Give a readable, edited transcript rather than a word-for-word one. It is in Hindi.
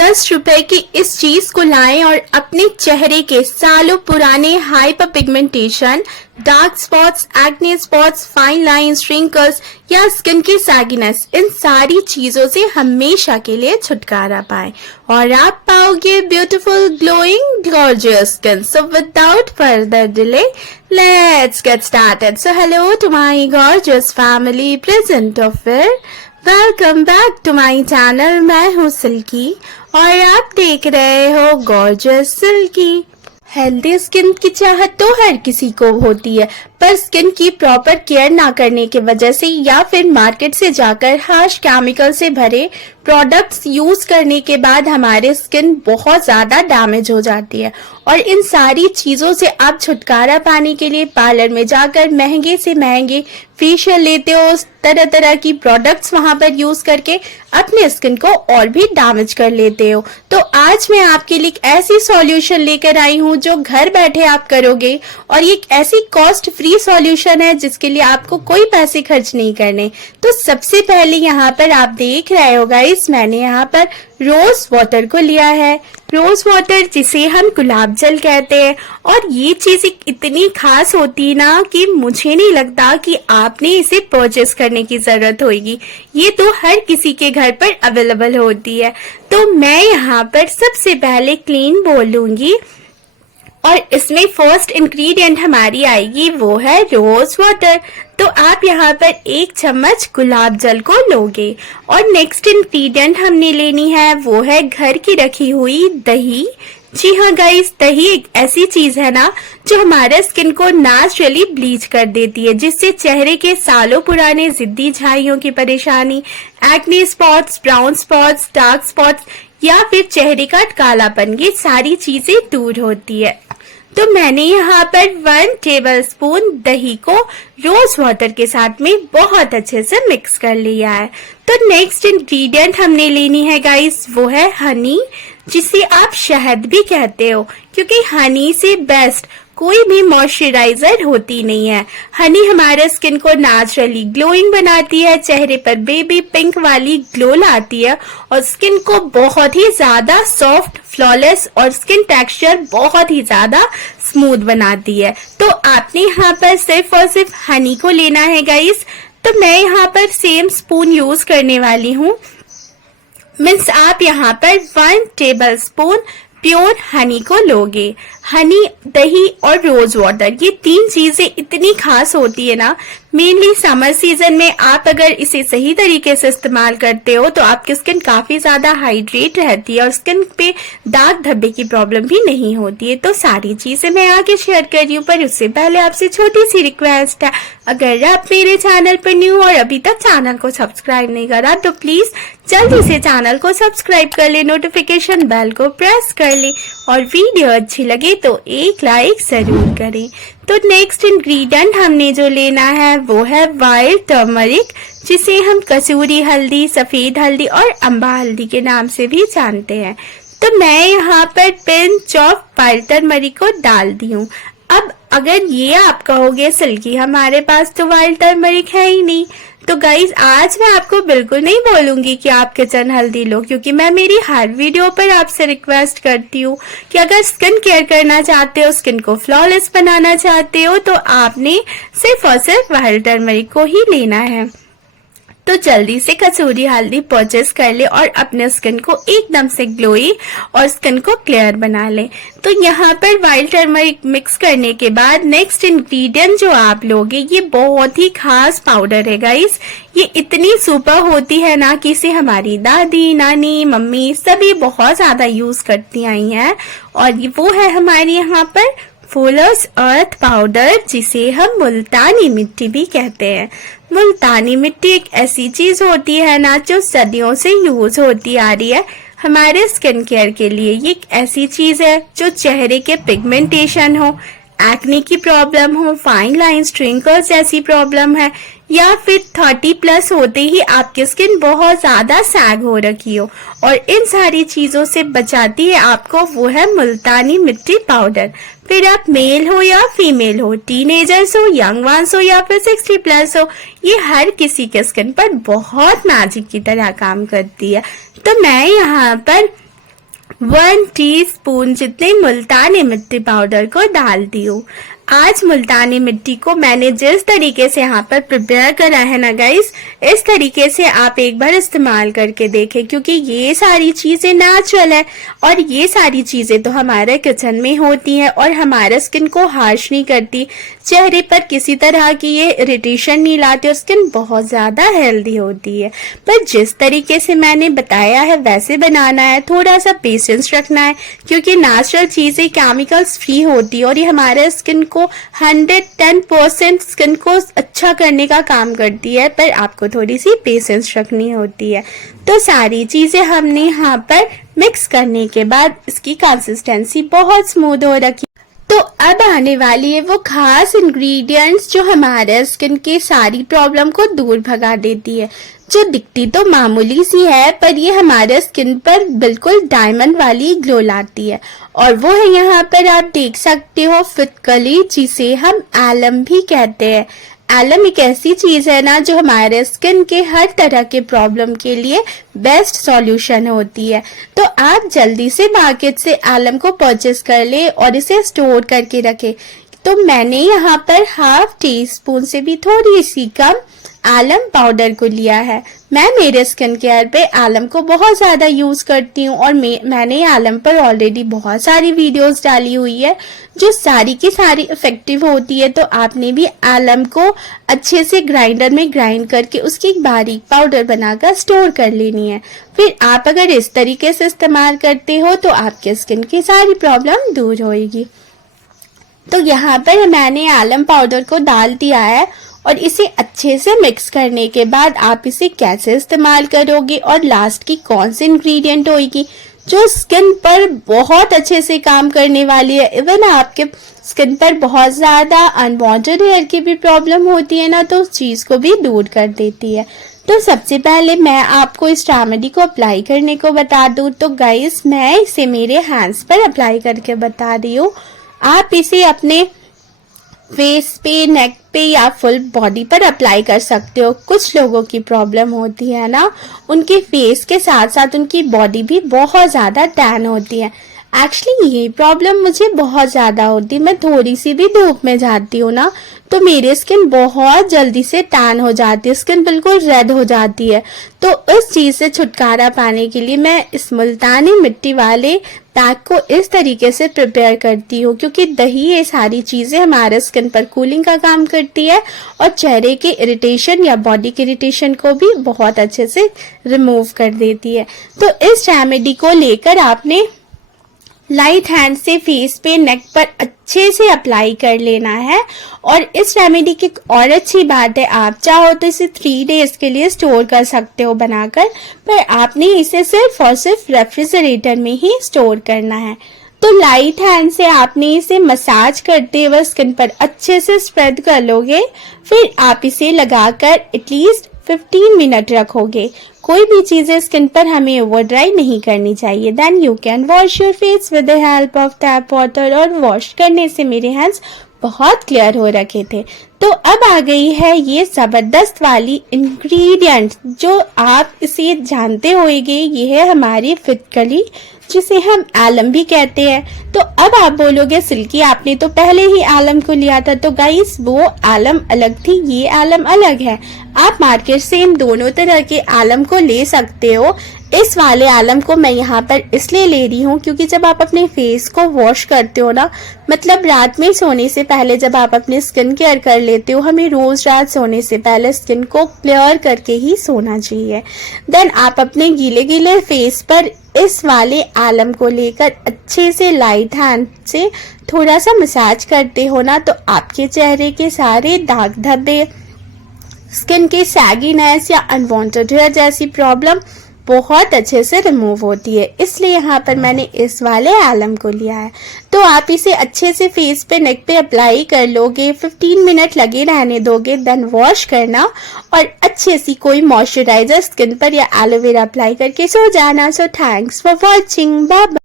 10 रुपए की इस चीज को लाएं और अपने चेहरे के सालों पुराने hyper pigmentation, dark spots, acne spots, fine lines, wrinkles या स्किन की सैगिनेस, इन सारी चीजों से हमेशा के लिए छुटकारा पाएं और आप पाओगे beautiful, glowing, gorgeous skin. So without further delay, let's get started. So hello to my gorgeous family present of welcome back to my channel. मैं हूँ सिल्की और आप देख रहे हो गॉर्जियस सिल्की। हेल्दी स्किन की चाहत तो हर किसी को होती है, पर स्किन की प्रॉपर केयर ना करने की वजह से या फिर मार्केट से जाकर हार्श केमिकल से भरे प्रोडक्ट्स यूज करने के बाद हमारे स्किन बहुत ज्यादा डैमेज हो जाती है। और इन सारी चीजों से आप छुटकारा पाने के लिए पार्लर में जाकर महंगे से महंगे फेशियल लेते हो, तरह तरह की प्रोडक्ट्स वहां पर यूज करके अपने स्किन को और भी डैमेज कर लेते हो। तो आज मैं आपके लिए एक ऐसी सॉल्यूशन लेकर आई हूँ जो घर बैठे आप करोगे और ये एक ऐसी कॉस्ट फ्री सॉल्यूशन है जिसके लिए आपको कोई पैसे खर्च नहीं करने। तो सबसे पहले यहाँ पर आप देख रहे हो गाइस, मैंने यहाँ पर रोज वाटर को लिया है। रोज वाटर जिसे हम गुलाब जल कहते हैं, और ये चीज इतनी खास होती है ना कि मुझे नहीं लगता कि आपने इसे परचेस करने की जरूरत होगी। ये तो हर किसी के घर पर अवेलेबल होती है। तो मैं यहाँ पर सबसे पहले क्लीन बोल लूंगी और इसमें फर्स्ट इंग्रेडिएंट हमारी आएगी, वो है रोज वाटर। तो आप यहाँ पर 1 चम्मच गुलाब जल को लोगे और नेक्स्ट इंग्रेडिएंट हमने लेनी है वो है घर की रखी हुई दही। जी हाँ गाइस, दही एक ऐसी चीज है ना जो हमारे स्किन को नेचुरली ब्लीच कर देती है, जिससे चेहरे के सालों पुराने जिद्दी झाइयों की परेशानी, acne spots, brown spots, dark spots या फिर चेहरे का कालापन, ये सारी चीजें दूर होती है। तो मैंने यहाँ पर 1 टेबलस्पून दही को रोज वाटर के साथ में बहुत अच्छे से मिक्स कर लिया है। तो नेक्स्ट इंग्रेडिएंट हमने लेनी है गाइस, वो है हनी, जिसे आप शहद भी कहते हो, क्योंकि हनी से बेस्ट कोई भी मॉइस्चराइजर होती नहीं है। हनी हमारे स्किन को नेचुरली ग्लोइंग बनाती है, चेहरे पर बेबी पिंक वाली ग्लो लाती है और स्किन को बहुत ही ज्यादा सॉफ्ट, फ्लॉलेस और स्किन टेक्सचर बहुत ही ज्यादा स्मूथ बनाती है। तो आपने यहाँ पर सिर्फ और सिर्फ हनी को लेना है गाइस। तो मैं यहाँ पर सेम स्पून यूज करने वाली हूँ, मीन्स आप यहाँ पर 1 टेबलस्पून प्योर हनी को लोगे। हनी, दही और रोज वाटर, ये 3 चीजें इतनी खास होती है ना, मेनली समर सीजन में आप अगर इसे सही तरीके से इस्तेमाल करते हो तो आपकी स्किन काफी ज्यादा हाइड्रेट रहती है और स्किन पे दाग धब्बे की प्रॉब्लम भी नहीं होती है। तो सारी चीजें मैं आगे शेयर कर रही हूँ, पर उससे पहले आपसे छोटी सी रिक्वेस्ट है, अगर आप मेरे चैनल पर न्यू और अभी तक चैनल को सब्सक्राइब नहीं करा तो प्लीज जल्दी से चैनल को सब्सक्राइब कर ले, नोटिफिकेशन बेल को प्रेस कर ले और वीडियो अच्छी लगे तो एक लाइक जरूर करें। तो नेक्स्ट इंग्रेडिएंट हमने जो लेना है वो है वाइल्ड टर्मरिक, जिसे हम कसूरी हल्दी, सफेद हल्दी और अम्बा हल्दी के नाम से भी जानते हैं। तो मैं यहाँ पर पिंच ऑफ वाइल्ड टर्मरिक को डाल दी हूँ। अब अगर ये आप कहोगे सिल्की हमारे पास तो वाइल्ड टर्मरिक है ही नहीं, तो गाइज आज मैं आपको बिल्कुल नहीं बोलूंगी कि आप किचन हल्दी लो, क्योंकि मैं मेरी हर वीडियो पर आपसे रिक्वेस्ट करती हूँ कि अगर स्किन केयर करना चाहते हो, स्किन को फ्लॉलेस बनाना चाहते हो, तो आपने सिर्फ और सिर्फ वाइल्ड टर्मरिक को ही लेना है। तो जल्दी से कसूरी हल्दी परचेस कर ले और अपने स्किन को एकदम से ग्लोई और स्किन को क्लियर बना ले। तो यहाँ पर वाइल्ड टर्मरिक मिक्स करने के बाद नेक्स्ट इंग्रेडिएंट जो आप लोगे, ये बहुत ही खास पाउडर है गाइस। ये इतनी सुपर होती है ना कि इसे हमारी दादी, नानी, मम्मी सभी बहुत ज्यादा यूज करती आई हैं, और वो है हमारे यहाँ पर फुलर्स अर्थ पाउडर, जिसे हम मुल्तानी मिट्टी भी कहते हैं। मुल्तानी मिट्टी एक ऐसी चीज होती है ना जो सदियों से यूज होती आ रही है हमारे स्किन केयर के लिए। ये एक ऐसी चीज है जो चेहरे के पिगमेंटेशन हो, एक्ने की प्रॉब्लम हो, फाइन लाइंस, रिंकल्स जैसी प्रॉब्लम है, या फिर 30+ होते ही आपकी स्किन बहुत ज्यादा सैग हो रखी हो, और इन सारी चीजों से बचाती है आपको, वो है मुल्तानी मिट्टी पाउडर। फिर आप मेल हो या फीमेल हो, टीनेजर्स हो, यंग वंस हो या फिर 60+ हो, ये हर किसी के स्किन पर बहुत मैजिक की तरह काम करती है। तो मैं यहाँ पर 1 टीस्पून जितने मुल्तानी मिट्टी पाउडर को डालती हूँ। आज मुल्तानी मिट्टी को मैंने जिस तरीके से यहाँ पर प्रिपेयर करा है ना गाइस, इस तरीके से आप एक बार इस्तेमाल करके देखें, क्योंकि ये सारी चीजें नेचुरल है और ये सारी चीजें तो हमारे किचन में होती हैं और हमारे स्किन को हार्श नहीं करती, चेहरे पर किसी तरह की ये इरिटेशन नहीं लाती और स्किन बहुत ज्यादा हेल्दी होती है। पर जिस तरीके से मैंने बताया है वैसे बनाना है, थोड़ा सा पेशेंस रखना है, क्योंकि नेचुरल चीजें केमिकल्स फ्री होती है और ये हमारे स्किन को 110% स्किन को अच्छा करने का काम करती है, पर आपको थोड़ी सी पेशेंस रखनी होती है। तो सारी चीजें हमने यहाँ पर मिक्स करने के बाद इसकी कंसिस्टेंसी बहुत स्मूथ हो रखी। तो अब आने वाली है वो खास इंग्रेडिएंट्स जो हमारे स्किन की सारी प्रॉब्लम को दूर भगा देती है, जो दिखती तो मामूली सी है पर ये हमारे स्किन पर बिल्कुल डायमंड वाली ग्लो लाती है। और वो है यहाँ पर आप देख सकते हो फिटकली, जिसे हम एलम भी कहते हैं। एलम एक ऐसी चीज है ना जो हमारे स्किन के हर तरह के प्रॉब्लम के लिए बेस्ट सॉल्यूशन होती है। तो आप जल्दी से मार्केट से एलम को परचेस कर ले और इसे स्टोर करके रखें। तो मैंने यहाँ पर हाफ टी स्पून से भी थोड़ी सी कम आलम पाउडर को लिया है। मैं मेरे स्किन केयर पे आलम को बहुत ज्यादा यूज करती हूँ और मैंने आलम पर ऑलरेडी बहुत सारी वीडियोस डाली हुई है जो सारी की सारी इफेक्टिव होती है। तो आपने भी आलम को अच्छे से ग्राइंडर में ग्राइंड करके उसकी एक बारीक पाउडर बनाकर स्टोर कर लेनी है। फिर आप अगर इस तरीके से इस्तेमाल करते हो तो आपके स्किन की सारी प्रॉब्लम दूर होगी। तो यहाँ पर मैंने आलम पाउडर को डाल दिया है और इसे अच्छे से मिक्स करने के बाद आप इसे कैसे इस्तेमाल करोगे और लास्ट की कौन सी इंग्रेडिएंट होगी जो स्किन पर बहुत अच्छे से काम करने वाली है। इवन आपके स्किन पर बहुत ज्यादा अनवांटेड हेयर की भी प्रॉब्लम होती है ना, तो उस चीज को भी दूर कर देती है। तो सबसे पहले मैं आपको इस रेमेडी को अप्लाई करने को बता दूं। तो गाइस, मैं इसे मेरे हैंड्स पर अप्लाई करके बता रही हूँ। आप इसे अपने फेस पे, नेक पे या फुल बॉडी पर अप्लाई कर सकते हो। कुछ लोगों की प्रॉब्लम होती है ना, उनके फेस के साथ साथ उनकी बॉडी भी बहुत ज्यादा टैन होती है। एक्चुअली ये प्रॉब्लम मुझे बहुत ज्यादा होती है। मैं थोड़ी सी भी धूप में जाती हूँ ना तो मेरी स्किन बहुत जल्दी से टैन हो जाती है, स्किन बिल्कुल रेड हो जाती है। तो इस चीज से छुटकारा पाने के लिए मैं इस मुल्तानी मिट्टी वाले पैक को इस तरीके से प्रिपेयर करती हूँ, क्योंकि दही ये सारी चीजें हमारे स्किन पर कूलिंग का काम करती है और चेहरे के इरिटेशन या बॉडी के इरिटेशन को भी बहुत अच्छे से रिमूव कर देती है। तो इस रेमेडी को लेकर आपने लाइट हैंड से फेस पे, नेक पर अच्छे से अप्लाई कर लेना है। और इस रेमेडी की और अच्छी बात है, आप चाहो तो इसे 3 डेज के लिए स्टोर कर सकते हो बनाकर, पर आपने इसे सिर्फ और सिर्फ रेफ्रिजरेटर में ही स्टोर करना है। तो लाइट हैंड से आपने इसे मसाज करते हुए स्किन पर अच्छे से स्प्रेड कर लोगे। फिर आप इसे लगाकर एटलीस्ट 15 मिनट रखोगे। कोई भी चीजें स्किन पर हमें ओवर ड्राई नहीं करनी चाहिए। Then you can wash your face with the help of tap water. और वॉश करने से मेरे हैंड्स बहुत क्लियर हो रखे थे। तो अब आ गई है ये जबरदस्त वाली इंग्रेडिएंट जो आप इसे जानते होंगे। ये है हमारी फिटकली, जिसे हम आलम भी कहते हैं। तो अब आप बोलोगे सिल्की, आपने तो पहले ही आलम को लिया था। तो गाइस, वो आलम अलग थी, ये आलम अलग है। आप मार्केट से इन दोनों तरह के आलम को ले सकते हो। इस वाले आलम को मैं यहाँ पर इसलिए ले रही हूँ क्योंकि जब आप अपने फेस को वॉश करते हो ना, मतलब रात में सोने से पहले जब आप अपने स्किन केयर कर लेते हो, हमें रोज रात सोने से पहले स्किन को क्लियर करके ही सोना चाहिए। देन आप अपने गीले गीले फेस पर इस वाले आलम को लेकर अच्छे से लाइट हैंड से थोड़ा सा मसाज करते हो ना, तो आपके चेहरे के सारे दाग धब्बे, स्किन के सैगीनेस या अनवांटेड हेयर जैसी प्रॉब्लम बहुत अच्छे से रिमूव होती है। इसलिए यहाँ पर मैंने इस वाले आलम को लिया है। तो आप इसे अच्छे से फेस पे, नेक पे अप्लाई कर लोगे, 15 मिनट लगे रहने दोगे, देन वॉश करना और अच्छे सी कोई मॉइस्चराइजर स्किन पर या एलोवेरा अप्लाई करके सो जाना। So thanks for watching, bye bye.